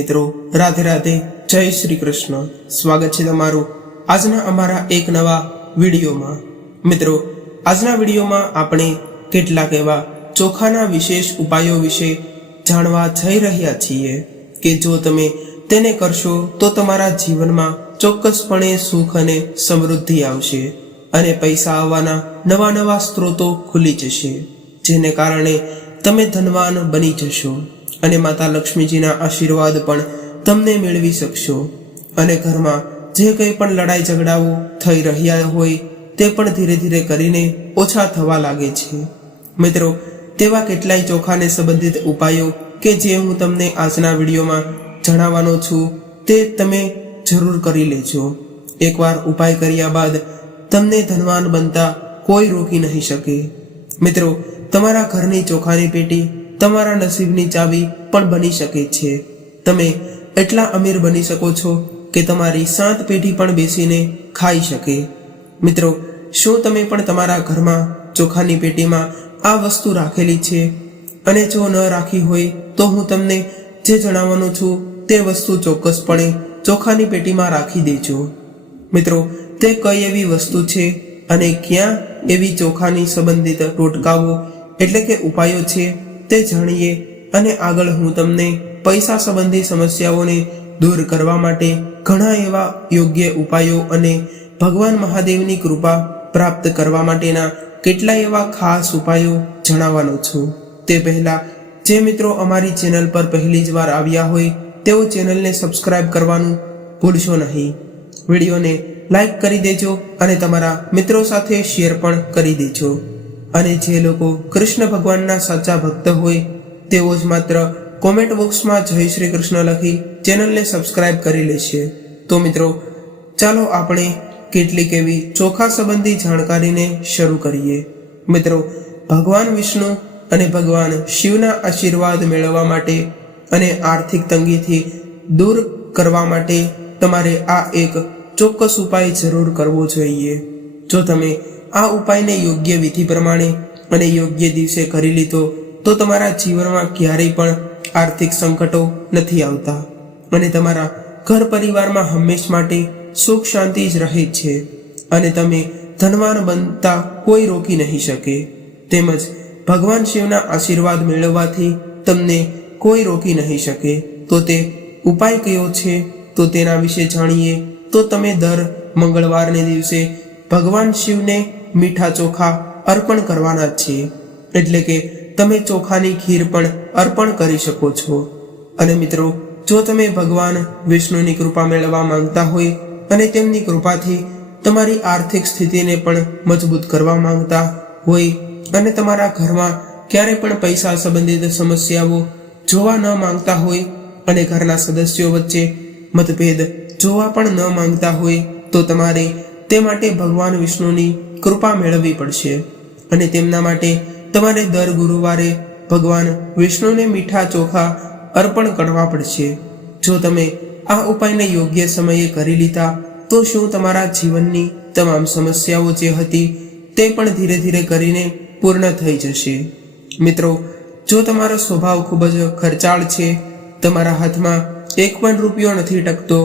મિત્રો રાધે રાધે, જય શ્રી કૃષ્ણ। સ્વાગત છે તમારું આજના અમારા એક નવા વિડીયોમાં। મિત્રો આજના વિડીયોમાં આપણે કેટલાક એવા ચોખાના વિશેષ ઉપાયો વિશે જાણવા જઈ રહ્યા છીએ કે જો તમે તેને કરશો તો તમારા જીવનમાં ચોક્કસપણે સુખ અને સમૃદ્ધિ આવશે અને પૈસા આવવાના નવા નવા સ્ત્રોતો ખુલી જશે, જેને કારણે તમે ધનવાન બની જશો અને માતા લક્ષ્મીજીના આશીર્વાદ પણ તમને મેળવી શકશો અને ઘરમાં જે કંઈ પણ લડાઈ ઝઘડાઓ થઈ રહ્યા હોય તે પણ ધીરે ધીરે કરીને ઓછા થવા લાગે છે। મિત્રો તેવા કેટલાય ચોખાને સંબંધિત ઉપાયો કે જે હું તમને આજના વિડીયોમાં જણાવવાનો છું તે તમે જરૂર કરી લેજો। એકવાર ઉપાય કર્યા બાદ તમને ધનવાન બનતા કોઈ રોકી નહીં શકે। મિત્રો તમારા ઘરની ચોખાની પેટી તમારા નસીબની ચાવી પણ બની શકે છે। તમે એટલા અમીર બની શકો છો કે તમારી 7 પેઢી પણ બેસીને ખાઈ શકે। મિત્રો શું તમે પણ તમારા ઘરમાં ચોખાની પેટીમાં આ વસ્તુ રાખેલી છે? અને જો ન રાખી હોય તો હું તમને જે જણાવવાનું છું તે વસ્તુ ચોક્કસપણે ચોખાની પેટીમાં રાખી દેજો। મિત્રો તે કઈ એવી વસ્તુ છે અને ક્યાં એવી ચોખાની સંબંધિત ટોટકાઓ એટલે કે ઉપાયો છે તે જાણીએ અને આગળ હું તમને પૈસા સંબંધી સમસ્યાઓને દૂર કરવા માટે ઘણા એવા યોગ્ય ઉપાયો અને ભગવાન મહાદેવની કૃપા પ્રાપ્ત કરવા માટેના કેટલાય એવા ખાસ ઉપાયો જણાવવાનો છું। તે પહેલા જે મિત્રો અમારી ચેનલ પર પહેલી જ વાર આવ્યા હોય તેઓ ચેનલને સબસ્ક્રાઇબ કરવાનું ભૂલશો નહીં। વિડીયોને લાઈક કરી દેજો અને તમારા મિત્રો સાથે શેર પણ કરી દેજો। અને જે લોકો કૃષ્ણ ભગવાનના સાચા ભક્ત હોય તેઓ જ માત્ર કોમેન્ટ બોક્સમાં જય શ્રી કૃષ્ણ લખી ચેનલને સબસ્ક્રાઇબ કરી લેશે। તો મિત્રો ચાલો આપણે કેટલીક એવી ચોખા સંબંધી જાણકારીને શરૂ કરીએ। મિત્રો ભગવાન વિષ્ણુ અને ભગવાન શિવના આશીર્વાદ મેળવવા માટે અને આર્થિક તંગીથી દૂર કરવા માટે તમારે આ એક ચોક્કસ ઉપાય જરૂર કરવો જોઈએ। જો તમે આ ઉપાયને યોગ્ય વિધિ પ્રમાણે અને યોગ્ય દિવસે કરી લીધો તો તમારા જીવનમાં ક્યારેય પણ આર્થિક સંકટો નથી આવતા અને તમારા ઘર પરિવારમાં હંમેશ માટે સુખ શાંતિ જ રહે છે અને તમે ધનવાન બનતા કોઈ રોકી નહીં શકે। તેમજ ભગવાન શિવના આશીર્વાદ મેળવવાથી તમને કોઈ રોકી નહીં શકે। તો તે ઉપાય કયો છે તો તેના વિશે જાણીએ તો તમે દર મંગળવારને દિવસે ભગવાન શિવને મીઠા ચોખા અર્પણ કરવાના છે, એટલે કે તમે ચોખાની ખીર પણ અર્પણ કરી શકો છો। અને મિત્રો જો તમે ભગવાન વિષ્ણુની કૃપા મેળવવા માંગતા હોય અને તેમની કૃપાથી તમારી આર્થિક સ્થિતિને પણ મજબૂત કરવા માંગતા હોય અને તમારા ઘરમાં ક્યારે પણ પૈસા સંબંધિત સમસ્યાઓ જોવા ન માંગતા હોય અને ઘરના સદસ્યો વચ્ચે મતભેદ જોવા પણ ન માંગતા હોય તો તમારે તે માટે ભગવાન વિષ્ણુની કૃપા મેળવવી પડશે અને તેમના માટે તમારે દર ગુરુવારે ભગવાન વિષ્ણુને મીઠા ચોખા અર્પણ કરવા પડશે। જો તમે આ ઉપાયને યોગ્ય સમયે કરી લીધા તો શું તમારા જીવનની તમામ સમસ્યાઓ જે હતી તે પણ ધીરે ધીરે કરીને પૂર્ણ થઈ જશે। મિત્રો જો તમારો સ્વભાવ ખૂબ જ ખર્ચાળ છે, તમારા હાથમાં એક પણ રૂપિયો નથી ટકતો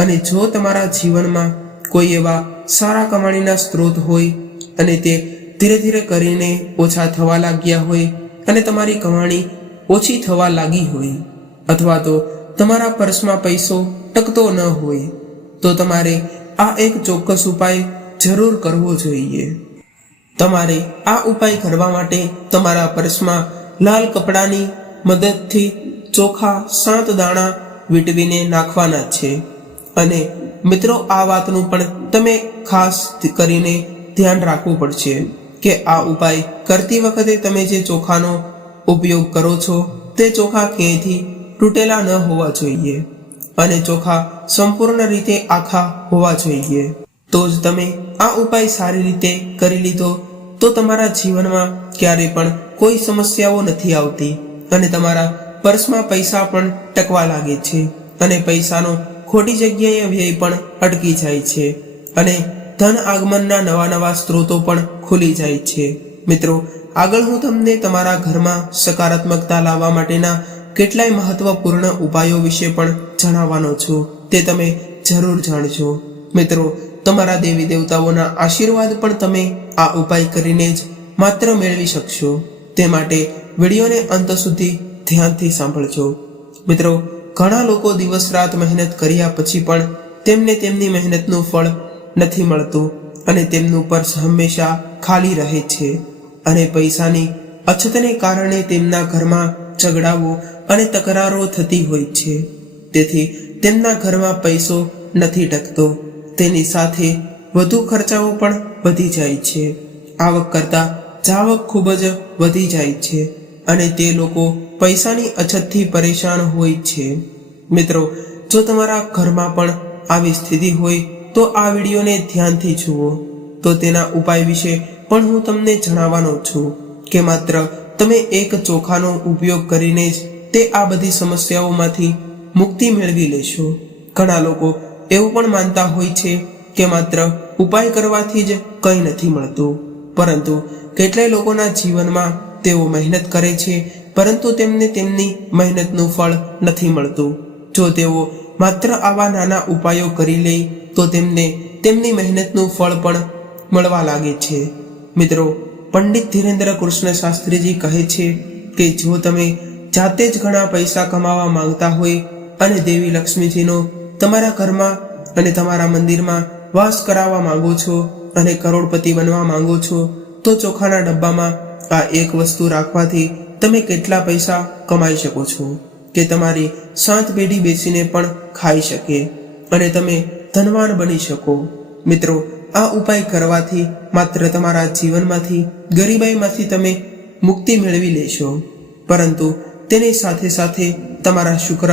અને જો તમારા જીવનમાં કોઈ એવા સારા કમાણીના સ્ત્રોત હોય અને તે ધીરે ધીરે કરીને ઓછા થવા લાગ્યા હોય અને તમારી કમાણી ઓછી થવા લાગી હોય અથવા તો તમારા પર્સમાં પૈસો ટકતો ન હોય તો તમારે આ એક ચોક્કસ ઉપાય જરૂર કરવો જોઈએ। તમારે આ ઉપાય કરવા માટે તમારા પર્સમાં લાલ કપડાની મદદથી ચોખા 7 દાણા વીંટવીને નાખવાના છે। અને મિત્રો આ વાતનું પણ તમે ખાસ કરીને ધ્યાન રાખવું પડશે કે આ ઉપાય કરતી વખતે તમે જે ચોખાનો ઉપયોગ કરો છો તે ચોખા ક્યાંયથી તૂટેલા ન હોવા જોઈએ અને ચોખા સંપૂર્ણ રીતે આખા હોવા જોઈએ। તો જ તમે આ ઉપાય સારી રીતે કરી લીધો તો તમારા જીવનમાં ક્યારે પણ કોઈ સમસ્યાઓ નથી આવતી અને તમારા પર્સમાં પૈસા પણ ટકવા લાગે છે અને પૈસાનો ખોટી જગ્યાએ વ્યય પણ અટકી જાય છે અને ધન આગમનના નવા નવા સ્ત્રોતો પણ ખુલી જાય છે। મિત્રો આગળ હું તમને તમારા ઘરમાં સકારાત્મકતા લાવવા માટેના કેટલાય મહત્વપૂર્ણ ઉપાયો વિશે પણ જણાવવાનો છું, તે તમે જરૂર જાણજો. મિત્રો, તમારા દેવી દેવતાઓના આશીર્વાદ પણ તમે આ ઉપાય કરીને જ માત્ર મેળવી શકશો. તે માટે વિડીયોને અંત સુધી ધ્યાનથી સાંભળજો. મિત્રો, ઘણા લોકો દિવસ રાત મહેનત કર્યા પછી પણ તેમને તેમની મહેનતનું ફળ નથી મળતું અને તેમનું પર્સ હંમેશા ખાલી રહે છે અને પૈસાની અછતને કારણે તેમના ઘરમાં ઝઘડાઓ અને તકરારો થતી હોય છે. તેથી તેમના ઘરમાં પૈસો નથી ટકતો. તેની સાથે વધુ ખર્ચાઓ પણ વધી જાય છે. આવક કરતાં જાવક ખૂબ જ વધી જાય છે અને તે લોકો પૈસાની અછતથી પરેશાન હોય છે. મિત્રો, જો તમારા ઘરમાં પણ આવી સ્થિતિ હોય તો આ વિડીયોને ધ્યાનથી જુઓ. તો તેના ઉપાય વિશે પણ હું તમને જણાવવાનો છું કે માત્ર તમે એક ચોખાનો ઉપયોગ કરીને જ તે આ બધી સમસ્યાઓમાંથી મુક્તિ મેળવી લેશો. ઘણા લોકો એવું પણ માનતા હોય છે કે માત્ર ઉપાય કરવાથી જ કંઈ નથી મળતું, પરંતુ કેટલાય લોકોના જીવનમાં તેઓ મહેનત કરે છે પરંતુ તેમને તેમની મહેનતનું ફળ નથી મળતું. જો તેઓ માત્ર આવા નાના ઉપાયો કરી લે તો તેમને તેમની મહેનતનું ફળ પણ મળવા લાગે છે. મિત્રો, પંડિત ધીરેન્દ્ર કૃષ્ણ શાસ્ત્રીજી કહે છે કે જો તમે જાતે જ ઘણા પૈસા કમાવા માંગતા હોય અને દેવી લક્ષ્મીજીનો તમારા ઘરમાં અને તમારા મંદિરમાં વાસ કરાવવા માંગો છો અને કરોડપતિ બનવા માંગો છો, તો ચોખાના ડબ્બામાં આ એક વસ્તુ રાખવાથી તમે કેટલા પૈસા કમાઈ શકો છો કે તમારી 7 પેઢી બેસીને પણ ખાઈ શકે અને તમે ધનવાન બની શકો. મિત્રો, આ ઉપાય કરવાથી માત્ર તમારા જીવનમાંથી ગરીબાઈમાંથી તમે મુક્તિ મેળવી લેશો, પરંતુ તેની સાથે સાથે તમારા શુક્ર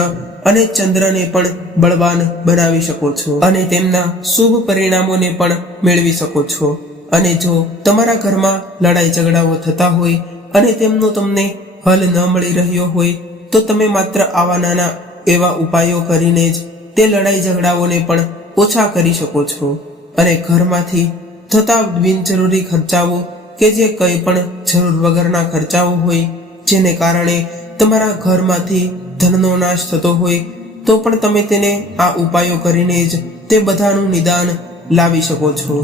અને ચંદ્રને પણ બળવાન બનાવી શકો છો અને તેમના શુભ પરિણામોને પણ મેળવી શકો છો. અને જો તમારા ઘરમાં લડાઈ ઝઘડાઓ થતા હોય અને તેમનો તમને હલ ન મળી રહ્યો હોય તો તમે માત્ર આવા નાના એવા ઉપાયો કરીને જ તે લડાઈ ઝઘડાઓને પણ ઓછા કરી શકો છો અને ઘરમાંથી થતા બિનજરૂરી ખર્ચાઓ કે જે કંઈ પણ જરૂર વગરના ખર્ચાઓ હોય જેને કારણે તમારા ઘરમાંથી ધનનો નાશ થતો હોય તો પણ તમે તેને આ ઉપાયો કરીને જ તે બધાનું નિદાન લાવી શકો છો.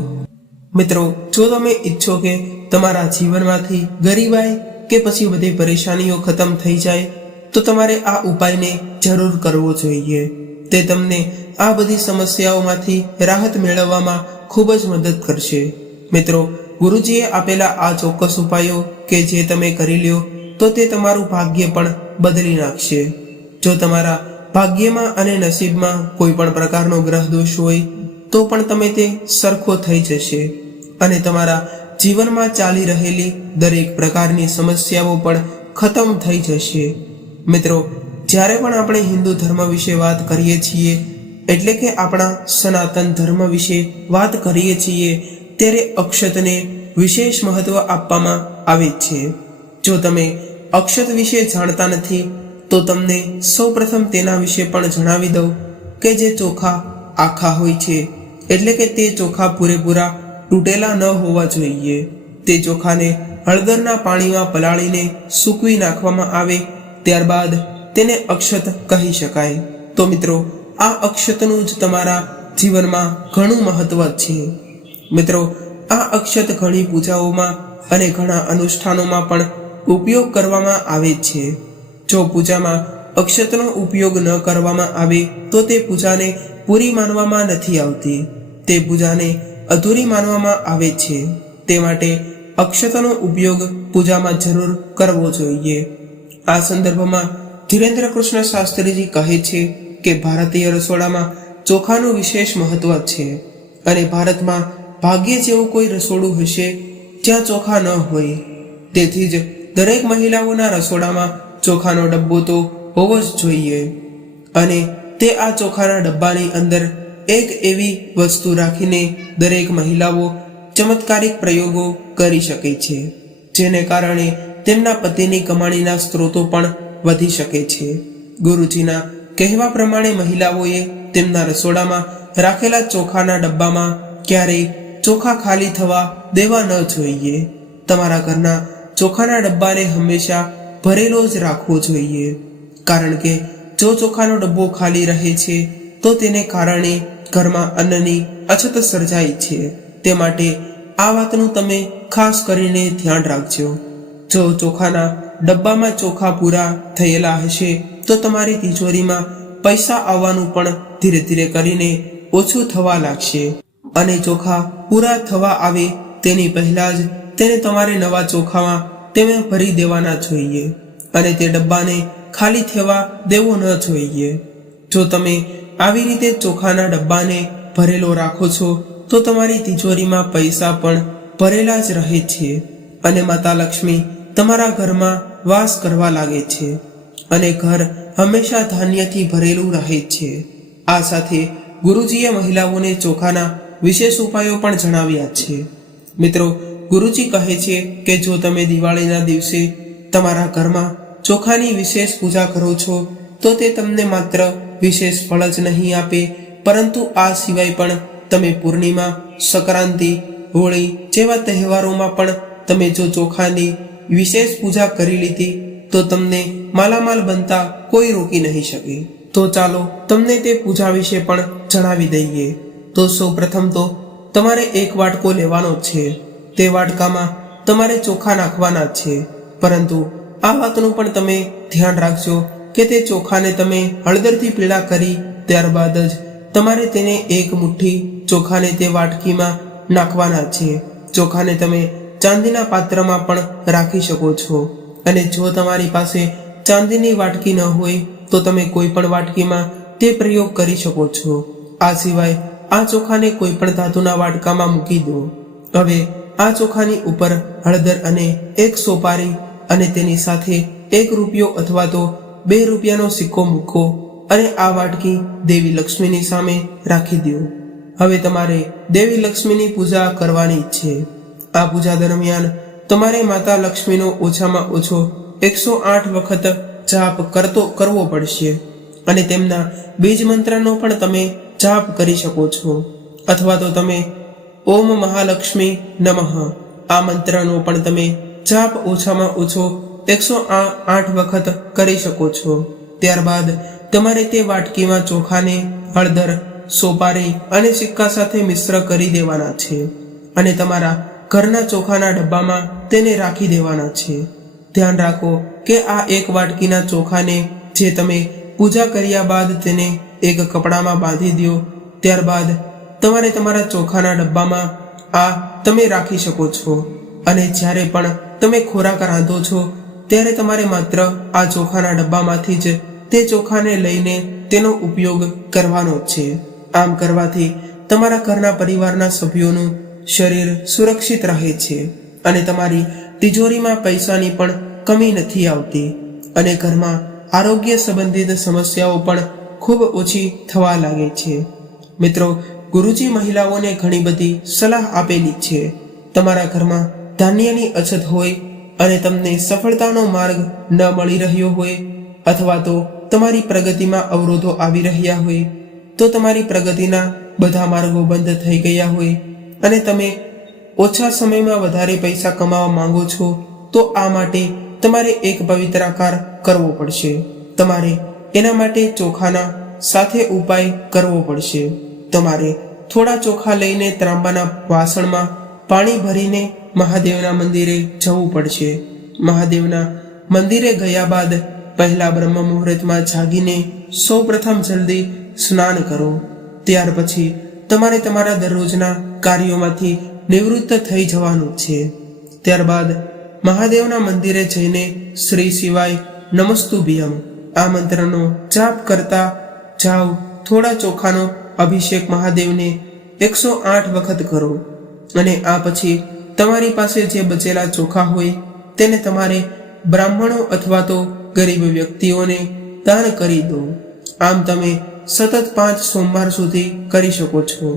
મિત્રો, જો તમે ઈચ્છો કે તમારા જીવનમાંથી ગરીબાઈ કે પછી બધી પરેશાનીઓ ખતમ થઈ જાય તો તમારે આ ઉપાયને જરૂર કરવો જોઈએ. તે તમને આ બધી સમસ્યાઓમાંથી રાહત મેળવવામાં ખૂબ જ મદદ કરશે. મિત્રો, ગુરુજીએ આપેલા આ ચોક્કસ ઉપાયો કે જે તમે કરી લ્યો તો તે તમારું ભાગ્ય પણ બદલી નાખશે. જો તમારા ભાગ્યમાં અને નસીબમાં કોઈ પણ પ્રકારનો ગ્રહ દોષ હોય તો પણ તમે તે સરખો થઈ જશે અને તમારા જીવનમાં ચાલી રહેલી દરેક પ્રકારની સમસ્યાઓ પણ ખતમ થઈ જશે. મિત્રો, જ્યારે પણ આપણે હિન્દુ ધર્મ વિશે વાત કરીએ છીએ એટલે કે આપણા સનાતન ધર્મ વિશે વાત કરીએ છીએ ત્યારે અક્ષતને વિશેષ મહત્વ આપવામાં આવે છે. જો તમે અક્ષત વિશે જાણતા નથી તો તમને સૌપ્રથમ તેના વિશે પણ જણાવી દઉં કે જે ચોખા આખા હોય છે એટલે કે તે ચોખા પૂરેપૂરા તૂટેલા ન હોવા જોઈએ. તે ચોખાને હળદરના પાણીમાં પલાળીને સૂકવી નાખવામાં આવે ત્યારબાદ તેને અક્ષત કહી શકાય. તો મિત્રો, આ અક્ષતનું જ તમારા જીવનમાં ઘણું મહત્વ છે. મિત્રો, આ અક્ષત ઘણી પૂજાઓમાં અને ઘણા અનુષ્ઠાનોમાં પણ ઉપયોગ કરવામાં આવે છે. જો પૂજામાં અક્ષતનો ઉપયોગ ન કરવામાં આવે તો તે પૂજાને પૂરી માનવામાં નથી આવતી, તે પૂજાને અધૂરી માનવામાં આવે છે. તે માટે અક્ષતનો ઉપયોગ પૂજામાં જરૂર કરવો જોઈએ. આ સંદર્ભમાં ધીરેન્દ્ર કૃષ્ણ શાસ્ત્રીજી કહે છે કે ભારતીય રસોડામાં ચોખાનું વિશેષ મહત્વ છે અને ભારતમાં ભાગ્યે જેવું કોઈ રસોડું હશે જ્યાં ચોખા ન હોય. તેથી જ દરેક મહિલાઓના રસોડામાં ચોખાનો ડબ્બો તો હોવો જ જોઈએ અને તે આ ચોખાના ડબ્બાની અંદર એક એવી વસ્તુ રાખીને દરેક મહિલાઓ ચમત્કારિક પ્રયોગો કરી શકે છે જેને કારણે તેમના પતિની કમાણીના સ્ત્રોતો પણ વધી શકે છે. ગુરુજીના કહેવા પ્રમાણે મહિલાઓએ તેમના રસોડામાં રાખેલા ચોખાના ડબ્બામાં ક્યારેય ચોખા ખાલી થવા દેવા ન જોઈએ. તમારા ઘરના ચોખાના ડબ્બાને હંમેશા ભરેલો જ રાખવો જોઈએ કારણ કે જો ચોખાનો ડબ્બો ખાલી રહે છે તો તેને કારણે ઘરમાં અન્નની અછત સર્જાય છે. તે માટે આ વાતનું તમે ખાસ કરીને ધ્યાન રાખજો. જો ચોખાના ડબ્બામાં ચોખા પૂરા થયેલા હશે તો તમારી તિજોરીમાં પૈસા આવવાનું પણ ધીરે ધીરે કરીને ઓછું થવા લાગશે. અને ચોખા પૂરા થવા આવે તેની પહેલા જ તેને તમારે નવા ચોખામાં તમે ભરી દેવાના જોઈએ અને તે ડબ્બાને ખાલી થવા દેવો ન જોઈએ. જો તમે આવી રીતે ચોખાના ડબ્બાને ભરેલો રાખો છો તો તમારી તિજોરીમાં પૈસા પણ ભરેલા જ રહે છે અને માતા લક્ષ્મી તમારા ઘરમાં વાસ કરવા લાગે છે અને ઘર હંમેશા ધાન્યથી ભરેલું રહે છે. આ સાથે ગુરુજીએ મહિલાઓને ચોખાના વિશેષ ઉપાયો પણ જણાવ્યા છે. મિત્રો, ગુરુજી કહે છે કે જો તમે દિવાળીના દિવસે તમારા ઘરમાં ચોખાની વિશેષ પૂજા કરો છો તો તે તમને માત્ર વિશેષ ફળ જ નહીં આપે, પરંતુ આ સિવાય પણ તમે પૂર્ણિમા, સંક્રાંતિ, હોળી જેવા તહેવારોમાં પણ તમે જો ચોખાની વિશેષ પૂજા કરી લીધી તો તમને માલામાલ બનતા કોઈ રોકી નહીં શકે. તો ચાલો તમને તે પૂજા વિશે પણ જણાવી દઈએ. તો સૌપ્રથમ તો તમારે એક વાટકો લેવાનો છે. તે વાટકામાં તમારે ચોખા નાખવાના છે, પરંતુ આ વાતનું પણ તમે ધ્યાન રાખજો કે તે ચોખાને તમે હળદરથી પીળા કરી ત્યારબાદ જ તમારે તેને એક મુઠ્ઠી ચોખાને તે વાટકીમાં નાખવાના છે. ચોખાને તમે ચાંદીના પાત્રમાં પણ રાખી શકો છો અને જો તમારી પાસે ચાંદીની વાટકી ન હોય તો તમે કોઈ પણ વાટકીમાં તે પ્રયોગ કરી શકો છો. આ સિવાય આ ચોખાને કોઈ પણ ધાતુના વાટકામાં મૂકી દો. હવે આ ચોખાની ઉપર હળદર અને એક સોપારી અને તેની સાથે 1 રૂપિયો અથવા તો 2 રૂપિયાનો સિક્કો મૂકો અને આ વાટકી દેવી લક્ષ્મીની સામે રાખી દો. હવે તમારે દેવી લક્ષ્મીની પૂજા કરવાની છે. આ પૂજા દરમિયાન તમારે માતા લક્ષ્મીનો ઓછામાં ઓછો 108 વખત જાપ કરવો પડશે અને તેમના બીજ મંત્રનો પણ તમે જાપ કરી શકો છો, અથવા તો તમે ઓમ મહાલક્ષ્મી નમઃ આ મંત્રનો પણ તમે જાપ ઓછામાં ઓછો 108 વખત કરી શકો છો. ત્યારબાદ તમારે તે વાટકીમાં ચોખાને હળદર, સોપારી અને સિક્કા સાથે મિશ્ર કરી દેવાના છે અને તમારા ઘરના ચોખાના ડબ્બામાં તેને રાખી દેવાના છે. ધ્યાન રાખો કે આ એક વાટકીના ચોખાને જે તમે પૂજા કર્યા બાદ તેને એક કપડામાં બાંધી દો. ત્યારબાદ તમારે તમારા ચોખાના ડબ્બામાં આ તમે રાખી શકો છો અને જ્યારે પણ તમે ખોરાક રાંધો છો ત્યારે તમારે માત્ર આ ચોખાના ડબ્બામાંથી જ તે ચોખાને લઈને તેનો ઉપયોગ કરવાનો છે. આમ કરવાથી તમારા ઘરના પરિવારના સભ્યોનું શરીર સુરક્ષિત રહે છે અને તમારી તિજોરીમાં પૈસાની પણ કમી નથી આવતી અને ઘરમાં આરોગ્ય સંબંધિત સમસ્યાઓ પણ ખૂબ ઓછી થવા લાગે છે. મિત્રો, ગુરુજી મહિલાઓને ઘણી બધી સલાહ આપેલી છે. તમારા ઘરમાં ધાન્યની અછત હોય અને તમને સફળતાનો માર્ગ ન મળી રહ્યો હોય અથવા તો તમારી પ્રગતિમાં અવરોધો આવી રહ્યા હોય, તો તમારી પ્રગતિના બધા માર્ગો બંધ થઈ ગયા હોય અને તમે ઓછા સમયમાં વધારે પૈસા કમાવા માંગો છો, તો આ માટે તમારે એક પવિત્રાકાર કરવો પડશે. તમારે એના માટે ચોખાના સાથે ઉપાય કરવો પડશે. તમારે થોડા ચોખા લઈને ત્રાંબાના વાસણમાં પાણી ભરીને મહાદેવના મંદિરે જવું પડશે. મહાદેવના મંદિરે ગયા બાદ પહેલા બ્રહ્મ મુહૂર્તમાં જાગીને સૌપ્રથમ જલ્દી સ્નાન કરો. ત્યાર પછી તમારે તમારા દરરોજના કાર્યોમાંથી નિવૃત્ત થઈ જવાનું છે. ત્યારબાદ મહાદેવના મંદિરે જઈને શ્રી શિવાય નમસ્તુભ્યમ આ મંત્રનો જાપ કરતા જાઓ. થોડા ચોખાનો અભિષેક મહાદેવને 108 વખત કરો અને આ પછી તમારી પાસે જે બચેલા ચોખા હોય તેને તમારે બ્રાહ્મણો અથવા તો ગરીબ વ્યક્તિઓને દાન કરી દો. આમ તમે સતત 5 સોમવાર સુધી કરી શકો છો.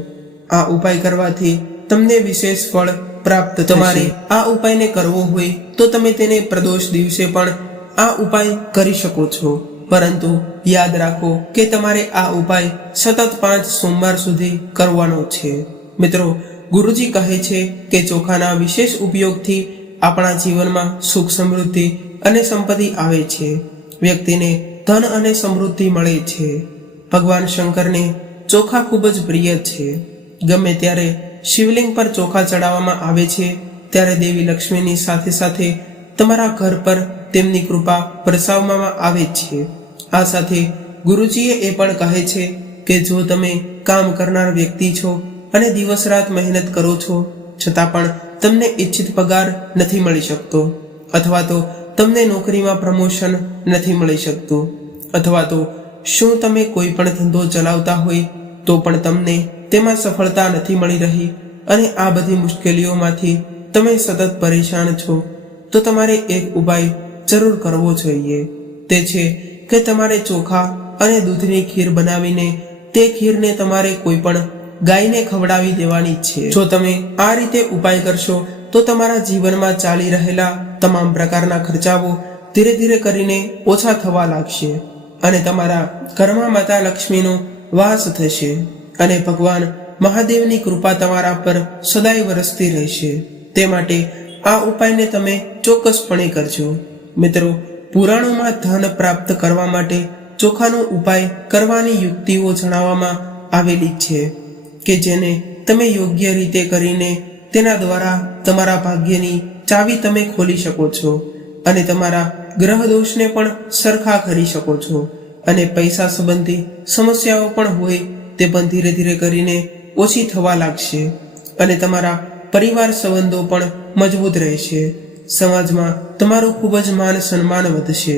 આ ઉપાય કરવાથી તમને વિશેષ ફળ પ્રાપ્ત થશે. તમારે આ ઉપાયને કરવો હોય તો તમે તેને પ્રદોષ દિવસે પણ આ ઉપાય કરી શકો છો, પરંતુ યાદ રાખો કે તમારે આ ઉપાય સતત 5 સોમવાર સુધી કરવાનો છે. મિત્રો, ગુરુજી કહે છે કે ચોખાના વિશેષ ઉપયોગથી આપણા જીવનમાં સુખ, સમૃદ્ધિ અને સંપત્તિ આવે છે. વ્યક્તિને ધન અને સમૃદ્ધિ મળે છે. ભગવાન શંકરને ચોખા ખૂબ જ પ્રિય છે. ગમે ત્યારે શિવલિંગ પર ચોખા ચડાવવામાં આવે છે ત્યારે દેવી લક્ષ્મીની સાથે સાથે તમારા ઘર પર તેમની કૃપા વરસાવવામાં આવે છે. આ સાથે ગુરુજીએ એ પણ કહે છે કે જો તમે કામ કરનાર વ્યક્તિ છો અને દિવસ રાત મહેનત કરો છો છતાં પણ તમને ઈચ્છિત પગાર નથી મળી શકતો, અથવા તો તમને નોકરીમાં પ્રમોશન નથી મળી શકતું, અથવા તો શું તમે કોઈ પણ ધંધો ચલાવતા હોય તો પણ તમને તેમાં સફળતા નથી મળી રહી અને આ બધી મુશ્કેલીઓમાંથી તમે સતત પરેશાન છો, તો તમારે એક ઉપાય જરૂર કરવો જોઈએ. તે છે કે તમારે ચોખા અને દૂધની ખીર બનાવીને તે ખીરને તમારે કોઈ પણ ગાયને ખવડાવી દેવાની છે. જો તમે આ રીતે ઉપાય કરશો તો તમારા જીવનમાં ચાલી રહેલા તમામ પ્રકારના ખર્ચાઓ ધીરે ધીરે કરીને ઓછા થવા લાગશે અને તમારા ઘરમાં માતા લક્ષ્મીનો વાસ થશે અને ભગવાન મહાદેવની કૃપા તમારા પર સદાય વરસતી રહેશે. તે માટે આ ઉપાયને તમે ચોક્કસપણે કરજો. મિત્રો, પુરાણોમાં ધન પ્રાપ્ત કરવા માટે ચોખાનો ઉપાય કરવાની યુક્તિઓ જણાવવામાં આવેલી છે કે જેને તમે યોગ્ય રીતે કરીને તેના દ્વારા તમારા ભાગ્યની ચાવી તમે ખોલી શકો છો અને તમારા ગ્રહ દોષને પણ સરખા કરી શકો છો અને પૈસા સંબંધી સમસ્યાઓ પણ હોય તે પણ ધીરે ધીરે કરીને ઓછી થવા લાગશે અને તમારા પરિવાર સંબંધો પણ મજબૂત રહેશે. સમાજમાં તમારું ખૂબ જ માન સન્માન વધશે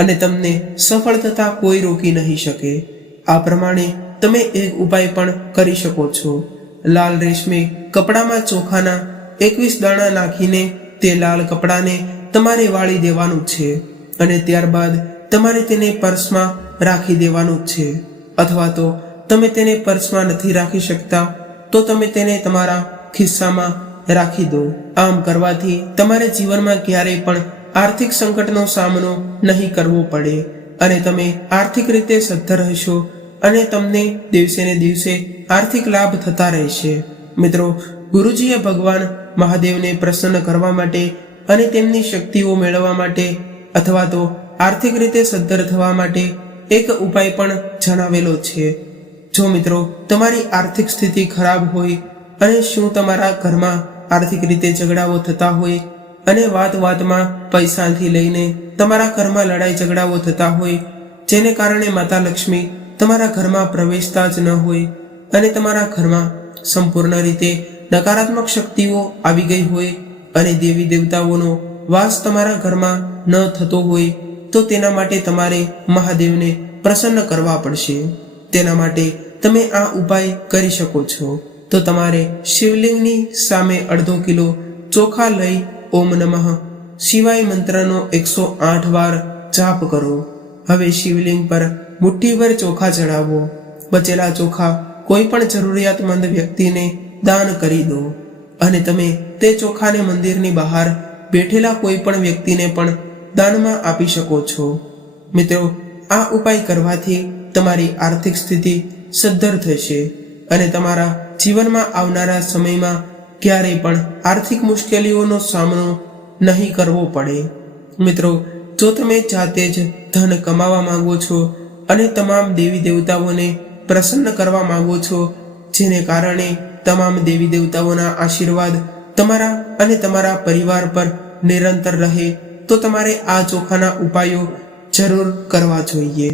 અને તમને સફળ થતા કોઈ રોકી નહીં શકે. આ પ્રમાણે તમે એક ઉપાય પણ કરી શકો છો. લાલ રેશમી કપડામાં ચોખાના 21 દાણા નાખીને તે લાલ કપડાને તમારે વાળી દેવાનું છે અને ત્યારબાદ તમારે તેને પર્સમાં રાખી દેવાનું છે, અથવા તો તમે તેને પર્સમાં નથી રાખી શકતા તો તમે તેને તમારા ખિસ્સામાં રાખી દો. આમ કરવાથી તમારે જીવનમાં ક્યારેય પણ આર્થિક સંકટનો સામનો નહીં કરવો પડે અને તમે આર્થિક રીતે સદ્ધર રહેશો અને તમને દિવસે ને દિવસે આર્થિક લાભ થતા રહેશે. મિત્રો, ગુરુજીએ ભગવાન મહાદેવને પ્રસન્ન કરવા માટે અને તેમની શક્તિઓ મેળવવા માટે અથવા તો આર્થિક રીતે સદ્ધર થવા માટે એક ઉપાય પણ જણાવેલો છે. જો મિત્રો તમારી આર્થિક સ્થિતિ ખરાબ હોય અને શું તમારા ઘરમાં આર્થિક રીતે ઝઘડાઓ થતા હોય અને વાત વાતમાં પૈસાથી લઈને તમારા ઘરમાં લડાઈ ઝઘડાઓ થતા હોય જેને કારણે માતા લક્ષ્મી તમારા ઘરમાં પ્રવેશતા જ ન હોય અને તમારા ઘરમાં સંપૂર્ણ રીતે નકારાત્મક શક્તિઓ આવી ગઈ હોય અને દેવી દેવતાઓનો વાસ તમારા ઘરમાં ન થતો હોય તો તેના માટે તમારે મહાદેવને પ્રસન્ન કરવા પડશે. તેના માટે તમે આ ઉપાય કરી શકો છો. તો તમારે શિવલિંગની સામે અડધો કિલો ચોખા લઈ ઓમ નમઃ શિવાય મંત્રનો 108 વાર જાપ કરો. હવે શિવલિંગ પર મુઠ્ઠીભર ચોખા ચડાવો. બચેલા ચોખા કોઈ પણ જરૂરિયાતમંદ વ્યક્તિને દાન કરી દો અને તમે તે ચોખાને મંદિરની બહાર બેઠેલા કોઈ પણ વ્યક્તિને પણ દાનમાં આપી શકો છો. મિત્રો, આ ઉપાય કરવાથી તમારી આર્થિક સ્થિતિ સદ્ધર થશે અને તમારા જીવનમાં આવનારા સમયમાં ક્યારેય પણ આર્થિક મુશ્કેલીઓનો સામનો નહીં કરવો પડે. મિત્રો, જો તમે જાતે જ ધન કમાવા માંગો છો અને તમામ દેવી દેવતાઓને પ્રસન્ન કરવા માંગો છો જેને કારણે તમામ દેવી દેવતાઓના આશીર્વાદ તમારા અને તમારા પરિવાર પર નિરંતર રહે તો તમારે આ ચોખાના ઉપાયો જરૂર કરવા જોઈએ.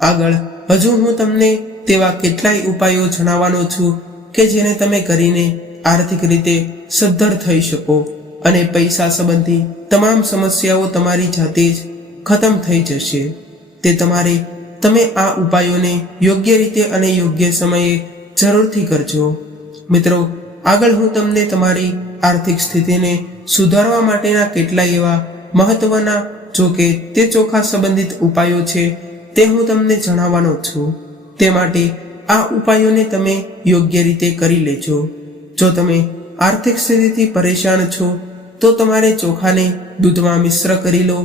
આગળ હજુ હું તમને તેવા કેટલાય ઉપાયો જણાવવાનો છું કે જેને તમે કરીને આર્થિક રીતે સદ્ધર થઈ શકો અને પૈસા સંબંધી તમામ સમસ્યાઓ તમારી જાતે જ ખતમ થઈ જશે. તે તમે આ ઉપાયોને યોગ્ય રીતે અને યોગ્ય સમયે જરૂરથી કરજો. મિત્રો, આગળ હું તમને તમારી આર્થિક સ્થિતિને સુધારવા માટેના કેટલાય એવા મહત્વના જો કે તે ચોખા સંબંધિત ઉપાયો છે તે હું તમને જણાવવાનો છું. તે માટે આ ઉપાયોને તમે યોગ્ય રીતે કરી લેજો. જો તમે આર્થિક સ્થિતિથી પરેશાન છો તો તમારે ચોખાને દૂધમાં મિશ્ર કરી લો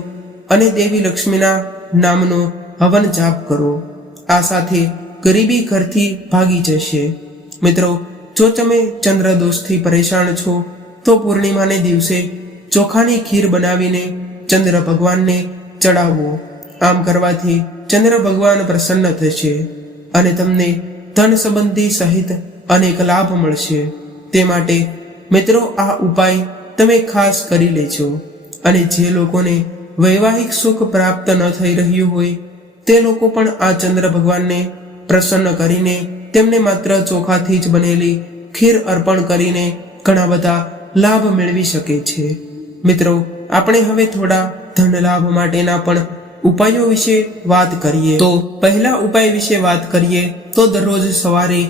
અને દેવી લક્ષ્મીના નામનો હવન જાપ કરો. આ સાથે ગરીબી ઘરથી ભાગી જશે. મિત્રો, જો તમે ચંદ્રદોષથી પરેશાન છો તો પૂર્ણિમાને દિવસે ચોખાની ખીર બનાવીને ચંદ્ર ભગવાનને ચડાવવો આમ કરવાથી ચંદ્ર ભગવાન પ્રસન્ન થશે અને તમને ધન સંબંધી સહિત અનેક લાભ મળશે. તે માટે મિત્રો આ ઉપાય તમે ખાસ કરી લેજો. અને જે લોકોને વૈવાહિક સુખ પ્રાપ્ત ન થઈ રહ્યું હોય તે લોકો પણ આ ચંદ્ર ભગવાનને પ્રસન્ન કરીને તેમને માત્ર ચોખાથી જ બનેલી ખીર અર્પણ કરીને ઘણા બધા લાભ મેળવી શકે છે. મિત્રો, આપણે હવે થોડા ધન લાભ માટેના પણ ઉપાયો વિશે વાત કરીએ. તો પહેલા ઉપાય વિશે વાત કરીએ તો દરરોજ સવારે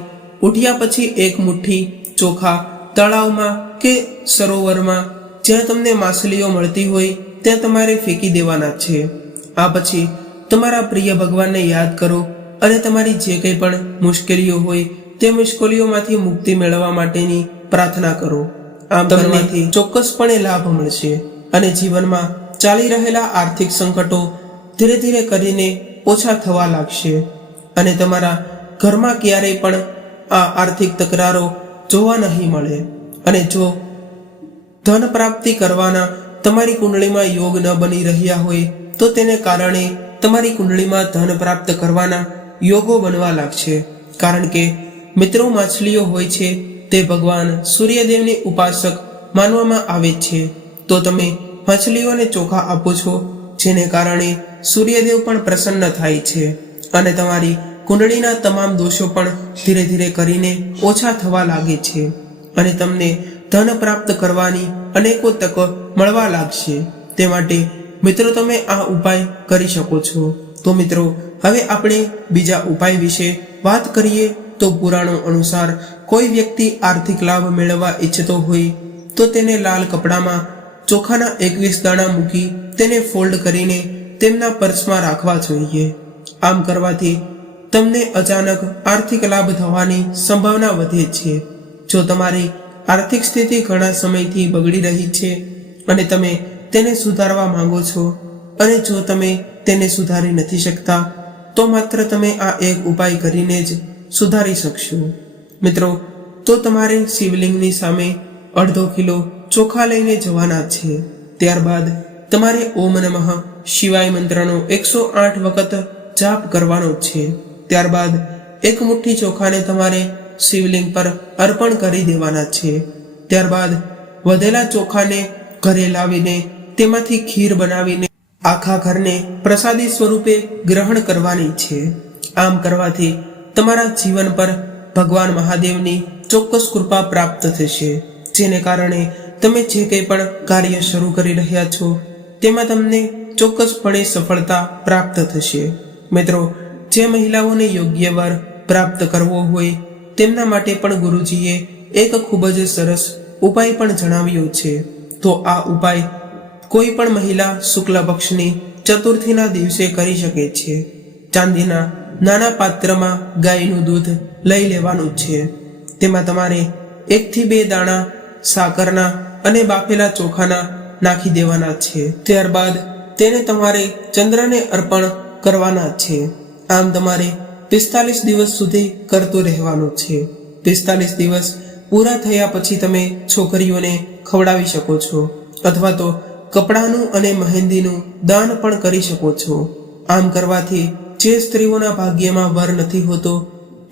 ઉઠ્યા પછી એક મુઠ્ઠી ચોખા તળાવમાં કે સરોવરમાં જ્યાં તમને માછલીઓ મળતી હોય ત્યાં તમારે ફેંકી દેવાના છે. આ પછી તમારા પ્રિય ભગવાનને યાદ કરો અને તમારી જે કંઈ પણ મુશ્કેલીઓ હોય તે મુશ્કેલીઓમાંથી મુક્તિ મેળવવા માટેની પ્રાર્થના કરો. આમ કરવાથી ચોક્કસપણે લાભ મળશે અને જીવનમાં ચાલી રહેલા આર્થિક સંકટો ધીરે ધીરે કરીને ઓછા થવા લાગશે અને તમારા ઘરમાં ક્યારેય પણ આ આર્થિક તકરારો જોવા નહીં મળે. અને જો ધન પ્રાપ્તિ કરવાના તમારી કુંડળીમાં યોગ ન બની રહ્યા હોય તો તેને કારણે તમારી કુંડળીમાં ધન પ્રાપ્ત કરવાના યોગો બનવા લાગશે. કારણ કે મિત્રો, માછલીઓ હોય છે તે ભગવાન સૂર્યદેવની ઉપાસક માનવામાં આવે છે. તો તમે માછલીઓને ચોખા આપો છો જેને કારણે સૂર્યદેવ પણ પ્રસન્ન થાય છે અને તમારી કુંડળીના તમામ દોષો પણ ધીરે ધીરે કરીને ઓછા થવા લાગે છે અને તમને ધન પ્રાપ્ત કરવાની અનેકો તકો મળવા લાગશે. તે માટે મિત્રો તમે આ ઉપાય કરી શકો છો. તો મિત્રો, હવે આપણે બીજા ઉપાય વિશે વાત કરીએ તો પુરાણો અનુસાર કોઈ વ્યક્તિ આર્થિક લાભ મેળવવા ઈચ્છતો હોય તો તેને લાલ કપડામાં ચોખાના 21 દાણા મૂકી તેને ફોલ્ડ કરીને તેમના પર્સમાં રાખવા જોઈએ. આમ કરવાથી તમને અચાનક આર્થિક લાભ થવાની સંભાવના વધે છે. જો તમારી આર્થિક સ્થિતિ ઘણા સમયથી બગડી રહી છે અને તમે તેને સુધારવા માંગો છો અને જો તમે તેને સુધારી નથી શકતા તો માત્ર તમે આ એક ઉપાય કરીને જ સુધારી શકશો. મિત્રો, તો તમારે શિવલિંગની સામે અડધો કિલો ચોખા લઈને જવાના છે. ત્યારબાદ તમારે ઓમ નમઃ શિવાય મંત્રનો 108 વખત જાપ કરવાનો છે. ત્યારબાદ એક મુઠ્ઠી ચોખાને તમારે શિવલિંગ પર અર્પણ કરી દેવાના છે. ત્યારબાદ વધેલા ચોખાને ઘરે લાવીને તેમાંથી ખીર બનાવીને આખા ઘરને પ્રસાદી સ્વરૂપે ગ્રહણ કરવાની છે. આમ કરવાથી તમારા જીવન પર ભગવાન મહાદેવની ચોક્કસ કૃપા પ્રાપ્ત થશે, જેને કારણે તમે જે કંઈ પણ કાર્ય શરૂ કરી રહ્યા છો તેમાં તમને ચોક્કસપણે સફળતા પ્રાપ્ત થશે. મિત્રો, જે મહિલાઓને યોગ્ય વર પ્રાપ્ત કરવો હોય તેમના માટે પણ ગુરુજીએ એક ખૂબ જ સરસ ઉપાય પણ જણાવ્યો છે. તો આ ઉપાય કોઈ પણ મહિલા શુક્લ પક્ષની ચતુર્થીના દિવસે કરી શકે છે. ચાંદીના નાના પાત્રમાં ગાયનું દૂધ લઈ લેવાનું છે. તેમાં તમારે 1 થી 2 દાણા સાકરના અને બાફેલા ચોખાના નાખી દેવાના છે. ત્યારબાદ તેને તમારે ચંદ્રને અર્પણ કરવાના છે. આમ તમારે 45 દિવસ સુધી કરતું રહેવાનું છે. 45 દિવસ પૂરા થયા પછી તમે છોકરીઓને ખવડાવી શકો છો અથવા તો કપડાનું અને મહેંદીનું દાન પણ કરી શકો છો. આમ કરવાથી જે સ્ત્રીઓના ભાગ્યમાં વર નથી હોતો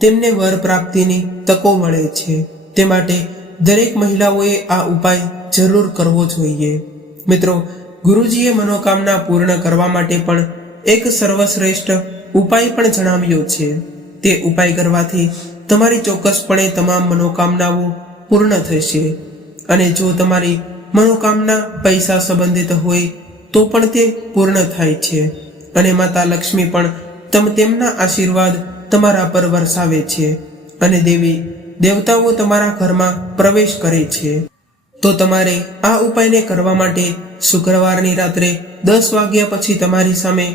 તેમને વર પ્રાપ્તિની તકો મળે છે. તે માટે દરેક મહિલાઓએ આ ઉપાય જરૂર કરવો જોઈએ. મિત્રો, ગુરુજીએ મનોકામના પૂર્ણ કરવા માટે પણ એક સર્વશ્રેષ્ઠ ઉપાય પણ જણાવ્યો છે. તે ઉપાય કરવાથી તમારી ચોક્કસપણે તમામ મનોકામનાઓ પૂર્ણ થશે અને જો તમારી મનોકામના પૈસા સંબંધિત હોય તો પણ તે પૂર્ણ થાય છે અને માતા લક્ષ્મી પણ તેમના આશીર્વાદ તમારા પર વરસાવે છે અને દેવી દેવતાઓ તમારા ઘરમાં પ્રવેશ કરે છે. તો તમારે આ ઉપાયને કરવા માટે શુક્રવારની રાત્રે 10 વાગ્યા પછી તમારી સામે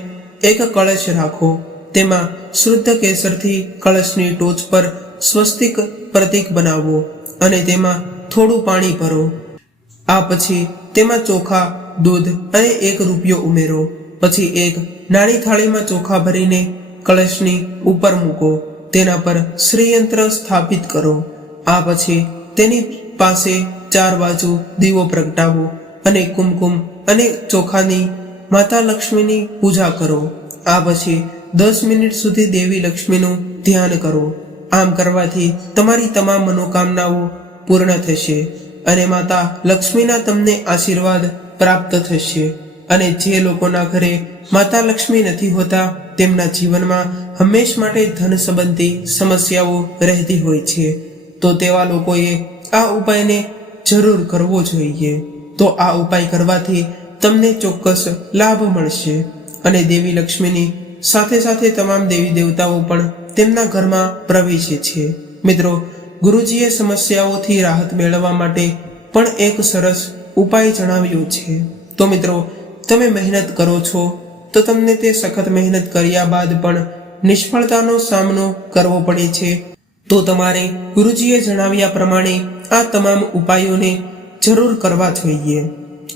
એક કળશ રાખો. તેમાં શુદ્ધ કેસરથી કળશની ટોચ પર સ્વસ્તિક પ્રતીક બનાવો અને તેમાં થોડું પાણી ભરો. આ પછી તેમાં ચોખા, દૂધ અને 1 રૂપિયો ઉમેરો. પછી એક નાની થાળીમાં ચોખા ભરીને કળશની ઉપર મૂકો. તેના પર શ્રીયંત્ર સ્થાપિત કરો. આ પછી તેની પાસે 4 બાજુ દીવો પ્રગટાવો અને કુમકુમ અને ચોખાની માતા લક્ષ્મીની પૂજા કરો આ પછી 10 મિનિટ સુધી દેવી લક્ષ્મીનું ધ્યાન કરો. આમ કરવાથી તમારી તમામ મનોકામનાઓ પૂર્ણ થશે અને માતા લક્ષ્મીના તમને આશીર્વાદ પ્રાપ્ત થશે. અને જે લોકોના ઘરે માતા લક્ષ્મી નથી હોતા તેમના જીવનમાં હંમેશ માટે ધન સંબંધી સમસ્યાઓ રહેતી હોય છે. તો તેવા લોકોએ આ ઉપાયને જરૂર કરવો જોઈએ. તો આ ઉપાય કરવાથી તમને ચોક્કસ લાભ મળશે અને દેવી લક્ષ્મીની સાથે સાથે તમામ દેવી દેવતાઓ પણ તેમના ઘરમાં પ્રવેશે છે. મિત્રો, ગુરુજીએ સમસ્યાઓથી રાહત મેળવવા માટે પણ એક સરસ ઉપાય જણાવ્યો છે. તો મિત્રો, તમે મહેનત કરો છો તો તમને તે સખત મહેનત કર્યા બાદ પણ નિષ્ફળતાનો સામનો કરવો પડે છે. તો તમારે ગુરુજીએ જણાવ્યા પ્રમાણે આ તમામ ઉપાયોને જરૂર કરવા જોઈએ.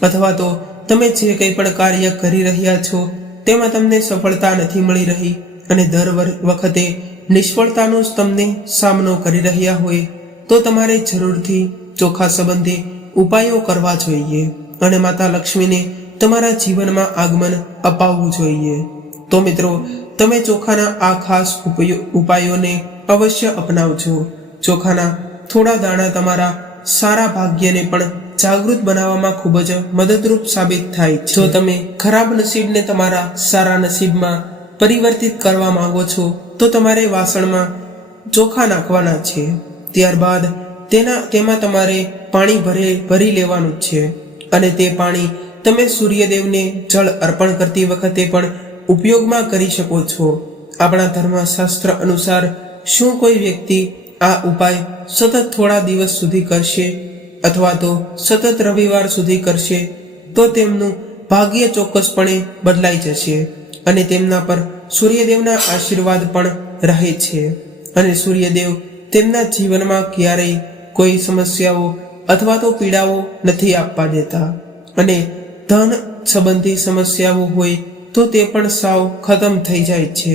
અથવા તો તમે જે કંઈ પણ કાર્ય કરી રહ્યા છો તેમાં તમને સફળતા નથી મળી રહી અને દર વખતે નિષ્ફળતાનો જ તમને સામનો કરી રહ્યા હોય તો તમારે જરૂરથી ચોખા સંબંધી ઉપાયો કરવા જોઈએ અને માતા લક્ષ્મીને તમારા જીવનમાં આગમન અપાવવું જોઈએ. તો મિત્રો, તમે ચોખાના આ ખાસ ઉપાયોને અવશ્ય અપનાવજો. ચોખાના થોડા દાણા તમારા સારા ભાગ્યને પણ જાગૃત બનાવવામાં ખૂબ જ મદદરૂપ સાબિત થાય છે. જો તમે ખરાબ નસીબને તમારા સારા નસીબમાં પરિવર્તિત કરવા માંગો છો તો તમારે વાસણમાં ચોખા નાખવાના છે. ત્યારબાદ તેમાં તમારે પાણી ભરી લેવાનું છે અને તે પાણી તમે સૂર્યદેવને જળ અર્પણ કરતી વખતે પણ ઉપયોગમાં કરી શકો છો. આપણા ધર્મશાસ્ત્ર અનુસાર શું કોઈ વ્યક્તિ આ ઉપાય સતત થોડા દિવસ સુધી કરશે અથવા તો સતત રવિવાર સુધી કરશે તો તેમનું ભાગ્ય ચોક્કસપણે બદલાઈ જશે અને તેમના પર સૂર્યદેવના આશીર્વાદ પણ રહે છે. અને સૂર્યદેવ તેમના જીવનમાં ક્યારેય કોઈ સમસ્યાઓ અથવા તો પીડાઓ નથી આપવા દેતા અને ધન સંબંધી સમસ્યાઓ હોય તો તે પણ સાવ ખતમ થઈ જાય છે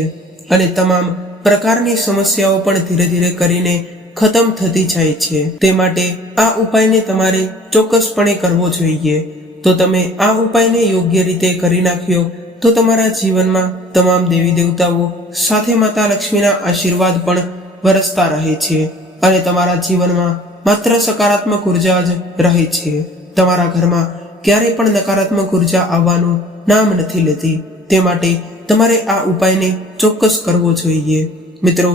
અને તમામ પ્રકારની સમસ્યાઓ પણ ધીરે ધીરે કરીને ખતમ થતી જાય છે. તે માટે આ ઉપાયને તમારે ચોક્કસપણે કરવો જોઈએ. તો તમે આ ઉપાયને યોગ્ય રીતે કરી નાખ્યો તો તમારા જીવનમાં તમામ દેવી દેવતાઓ સાથે માતા લક્ષ્મીના આશીર્વાદ પણ વરસતા રહે છે અને તમારા જીવનમાં માત્ર સકારાત્મક ઉર્જા જ રહે છે. તમારા ઘરમાં ક્યારેય પણ નકારાત્મક ઉર્જા આવવાનું નામ નથી લેતી. તે માટે તમારે આ ઉપાયને ચોક્કસ કરવો જોઈએ. મિત્રો,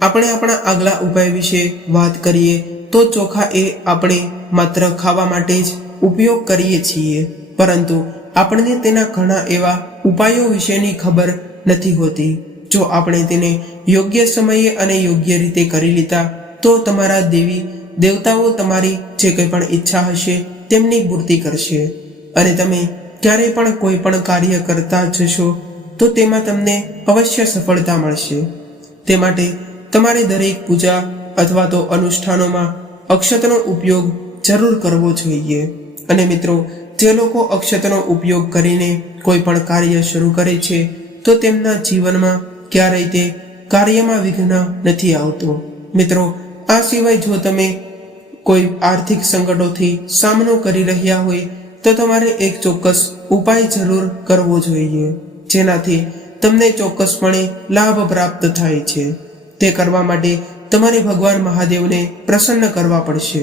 આપણે આપણા આગલા ઉપાય વિશે વાત કરીએ તો ચોખા એ આપણે માત્ર ખાવા માટે જ ઉપયોગ કરીએ છીએ, પરંતુ આપણને તેના ઘણા એવા ઉપાયો વિશેની ખબર નથી હોતી. જો આપણે તેને યોગ્ય સમયે અને યોગ્ય રીતે કરી લીધા તો તમારા દેવી દેવતાઓ તમારી જે કંઈ પણ ઈચ્છા હશે તેમની પૂર્તિ કરશે અને તમે ક્યારેય પણ કોઈ પણ કાર્ય કરતા જશો તો તેમાં તમને અવશ્ય સફળતા મળશે. તે માટે તમારે દરેક પૂજા અથવા તો અનુષ્ઠાનોમાં અક્ષતનો ઉપયોગ જરૂર કરવો જોઈએ. અને મિત્રો, જે લોકો અક્ષતનો ઉપયોગ કરીને કોઈ પણ કાર્ય શરૂ કરે છે તો તેમના જીવનમાં ક્યારેય તે કાર્યમાં વિઘ્ન નથી આવતો. મિત્રો, આ સિવાય જો તમે કોઈ આર્થિક સંકટોથી સામનો કરી રહ્યા હોય તો તમારે એક ચોક્કસ ઉપાય જરૂર કરવો જોઈએ જેનાથી તમને ચોક્કસપણે લાભ પ્રાપ્ત થાય છે. તે કરવા માટે તમારે ભગવાન મહાદેવને પ્રસન્ન કરવા પડશે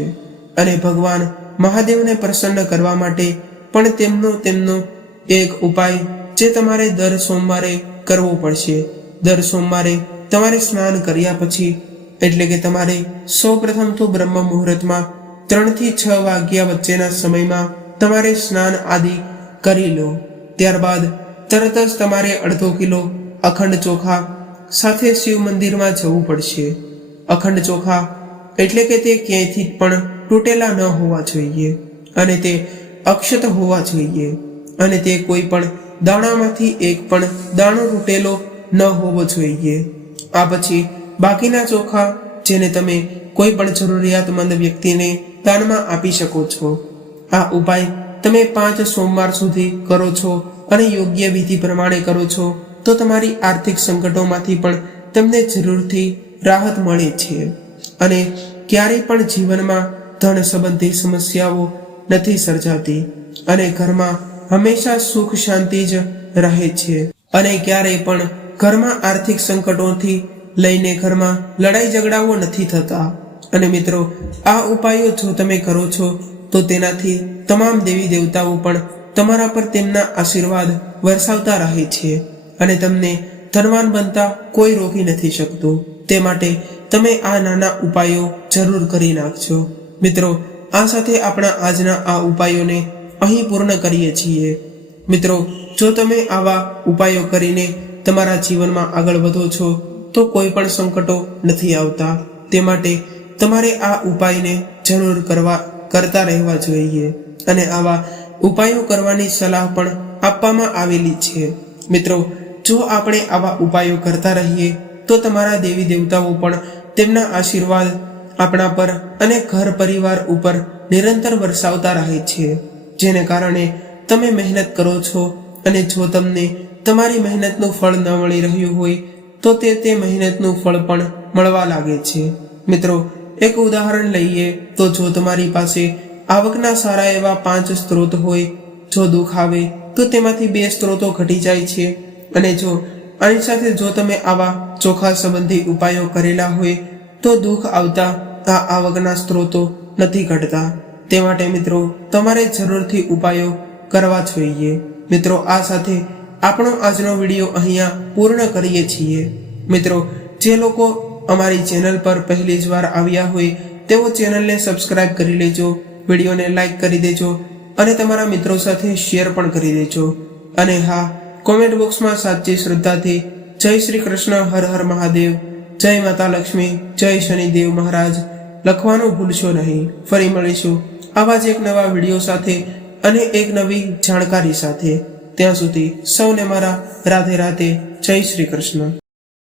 અને ભગવાન મહાદેવને પ્રસન્ન કરવા માટે પણ તેમનો એક ઉપાય જે તમારે દર સોમવારે કરવો પડશે. દર સોમવારે તમારે સ્નાન કર્યા પછી એટલે કે તમારે સૌપ્રથમ તો બ્રહ્મ મુહૂર્તમાં 3 થી 6 વાગ્યા વચ્ચેના સમયમાં તમારે સ્નાન આદિ કરી લો. ત્યારબાદ તરત જ તમારે 1/2 કિલો અખંડ ચોખા સાથે શિવ મંદિરમાં જવું પડશે. અખંડ ચોખા એટલે કે તે ક્યાંયથી પણ તૂટેલા ન હોવા જોઈએ અને તે અક્ષત હોવા જોઈએ અને તે કોઈ પણ દાણામાંથી એક પણ દાણો તૂટેલો ન હોવો જોઈએ. આ પછી બાકીના ચોખા જેને તમે કોઈ પણ જરૂરિયાતમંદ વ્યક્તિને દાનમાં આપી શકો છો. આ ઉપાય તમે 5 સોમવાર સુધી કરો છો અને યોગ્ય વિધિ પ્રમાણે કરો છો તો તમારી આર્થિક સંકટોમાંથી પણ તમને જરૂરથી રાહત મળે છે અને ક્યારેય પણ જીવનમાં ધન સંબંધી સમસ્યાઓ નથી સર્જાતી અને ઘરમાં હંમેશા સુખ શાંતિ જ રહે છે. અને ક્યારેય પણ ઘરમાં આર્થિક સંકટોથી લઈને ઘરમાં લડાઈ ઝઘડાઓ નથી થતા। અને મિત્રો, આ ઉપાયો જો તમે કરો છો તો તેનાથી તમામ દેવી દેવતાઓ પણ તમારા પર તેમના આશીર્વાદ વરસાવતા રહે છે અને તમને ધનવાન બનતા કોઈ રોકી નથી શકતું। તે માટે તમે આ નાના ઉપાયો જરૂર કરી નાખજો। મિત્રો, આ સાથે આપણા આજના આ ઉપાયોને અહીં પૂર્ણ કરીએ છીએ। મિત્રો, જો તમે આવા ઉપાયો કરીને તમારા જીવનમાં આગળ વધો છો તો કોઈ પણ સંકટો નથી આવતા। તે માટે તમારે આ ઉપાયને જરૂર કરતા રહેવા જોઈએ અને આવા ઉપાયો કરવાની સલાહ પણ આપવામાં આવેલી છે। મિત્રો, જો આપણે આવા ઉપાયો કરતા રહીએ તો તમારા દેવી દેવતાઓ પણ તેમના આશીર્વાદ આપણા પર અને ઘર પરિવાર ઉપર નિરંતર વરસાવતા રહે છે, જેને કારણે તમે મહેનત કરો છો અને જો તમને તમારી મહેનતનું ફળ ન મળી રહ્યું હોય તો તે મહેનતનું ફળ પણ મળવા લાગે છે। મિત્રો, એક ઉદાહરણ લઈએ તો જો તમારી પાસે આવકના સારા એવા 5 સ્ત્રોત હોય, જો દુઃખ આવે તો તેમાંથી 2 સ્ત્રોતો ઘટી જાય છે અને જો આની સાથે જો તમે આવા ચોખા સંબંધી ઉપાયો કરેલા હોય તો દુઃખ આવતા આ આવકના સ્ત્રોતો નથી ઘટતા। તે માટે મિત્રો, તમારે જરૂરથી ઉપાયો કરવા જોઈએ। મિત્રો, આ સાથે આપણો આજનો વિડીયો અહીંયા પૂર્ણ કરીએ છીએ। મિત્રો, જે લોકો અમારી ચેનલ પર પહેલી જ વાર આવ્યા હોય તેઓ ચેનલને સબસ્ક્રાઇબ કરી લેજો, વિડીયોને લાઈક કરી દેજો અને તમારા મિત્રો સાથે શેર પણ કરી દેજો। અને હા, કોમેન્ટ બોક્સમાં સાચી શ્રદ્ધાથી જય શ્રી કૃષ્ણ, હર હર મહાદેવ, જય માતા લક્ષ્મી, જય શનિદેવ મહારાજ લખવાનું ભૂલશો નહીં। ફરી મળીશું આવા જ એક નવા વિડીયો સાથે અને એક નવી જાણકારી સાથે। ત્યાં સુધી સૌને મારા રાધે રાધે, જય શ્રી કૃષ્ણ।